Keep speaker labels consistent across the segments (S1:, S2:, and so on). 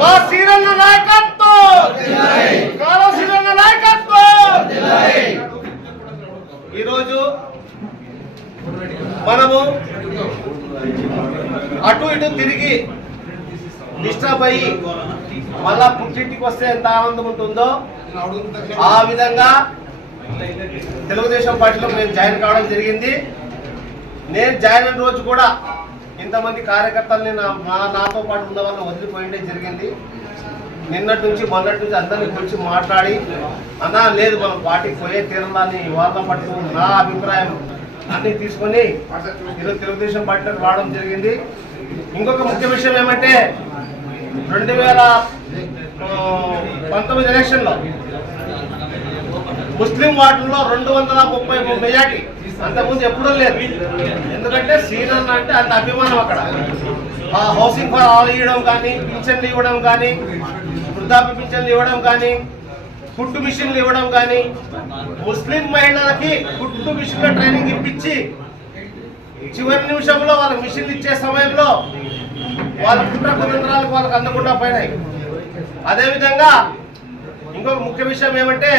S1: మా సీరన్న నాయకత్వం. కాల సీరన్న నాయకత్వం. ఈరోజు మనము అటు ఇటు తిరిగి డిస్టర్బ్ అయ్యి మళ్ళా పుట్టింటికి వస్తే ఎంత ఆనందం ఉంటుందో ఆ విధంగా తెలుగుదేశం పార్టీలో మేము జాయిన్ కావడం జరిగింది. నేను జాయిన్ అయిన రోజు కూడా ఇంతమంది కార్యకర్తల్ని నా మా- నాతో పాటు ఉన్న వాళ్ళు వదిలిపోయిండే జరిగింది. నిన్నటి నుంచి మొన్నటి నుంచి అందరిని గురించి మాట్లాడి అన్నా లేదు మనం పార్టీకి పోయే తీరాలని వాళ్ళ పట్టు నా అభిప్రాయం అన్ని తీసుకొని ఈరోజు తెలుగుదేశం పార్టీలోకి రావడం జరిగింది. ఇంకొక ముఖ్య విషయం ఏమంటే రెండు వేల పంతొమ్మిది ఎలక్షన్లో ముస్లిం వార్డుల్లో రెండు వందల ముప్పై మెజార్టీ. అంతకుముందు ఎప్పుడూ లేదు. ఎందుకంటే సీనన్ అంటే అంత అభిమానం అక్కడ. ఆ హౌసింగ్ ఫర్ ఆల్ ఇవ్వడం కానీ పింఛన్లు ఇవ్వడం కానీ వృద్ధాప్య పింఛన్లు ఇవ్వడం కానీ ఫుడ్ మిషన్లు ఇవ్వడం కానీ ముస్లిం మహిళలకి ఫుడ్ మిషన్ల ట్రైనింగ్ ఇప్పించి చివరి నిమిషంలో వాళ్ళకి మిషన్లు ఇచ్చే సమయంలో వాళ్ళ కుట్ర కుతంత్రాలకు వాళ్ళకి అందకుండా పోయినాయి. అదేవిధంగా ఇంకొక ముఖ్య విషయం ఏమంటే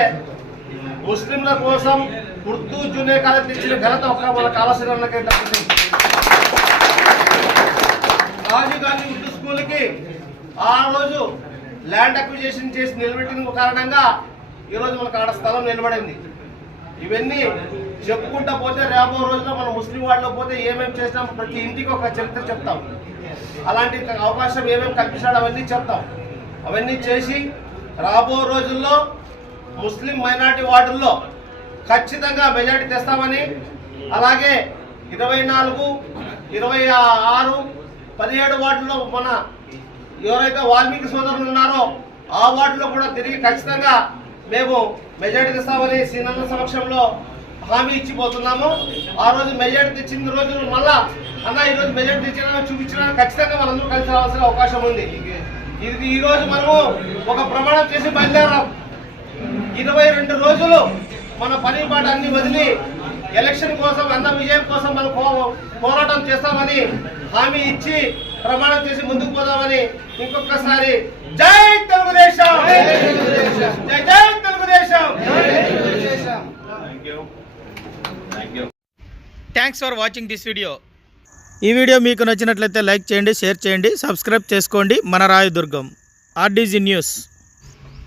S1: ముస్లింల కోసం ఉర్దూ జూనియర్ కాలేజ్ ఇచ్చిన ఘనత ఒక వాళ్ళ కాళేశ్వరానికి రాజీవ్ గాంధీ ఉర్దూ స్కూల్కి ఆ రోజు ల్యాండ్ అక్విజిషన్ చేసి నిలబెట్టిన కారణంగా ఈరోజు మనకు ఆడ స్థలం నిలబడింది. ఇవన్నీ చెప్పుకుంటా పోతే రేపో రోజుల్లో మనం ముస్లిం వాళ్ళలో పోతే ఏమేమి చేసినాం ప్రతి ఇంటికి ఒక చరిత్ర చెప్తాం. అలాంటి అవకాశం ఏమేమి కల్పించాడు అవన్నీ చెప్తాం. అవన్నీ చేసి రాబో రోజుల్లో ముస్లిం మైనార్టీ వార్డుల్లో ఖచ్చితంగా మెజార్టీ తెస్తామని అలాగే ఇరవై నాలుగు ఇరవై ఆరు పదిహేడు వార్డుల్లో మన ఎవరైతే వాల్మీకి సోదరులు ఉన్నారో ఆ వార్డులో కూడా తిరిగి ఖచ్చితంగా మేము మెజార్టీ తెస్తామని సీనన్న సమక్షంలో హామీ ఇచ్చిపోతున్నాము. ఆ రోజు మెజార్టీ తెచ్చిన రోజు మళ్ళా అన్న ఈ రోజు మెజార్టీ తెచ్చిన చూపించిన ఖచ్చితంగా మనందరూ కలిసి రావాల్సిన అవకాశం ఉంది. ఇది ఈరోజు మనము ఒక ప్రమాణం చేసి బయలుదేరాం. ఇరవై రెండు రోజులు మన పని పాట అన్ని వదిలి ఎలక్షన్ కోసం అన్న విజయం కోసం మనం పోరాటం చేస్తామని హామీ ఇచ్చి ప్రమాణం చేసి ముందుకు పోదామని ఇంకొకసారి జై తెలుగుదేశం! జై జై Telugu Desam!
S2: Thanks for watching this video ఈ వీడియో మీకు నచ్చినట్లయితే లైక్ చేయండి షేర్ చేయండి సబ్స్క్రైబ్ చేసుకోండి. మన రాయదుర్గం. RDG news.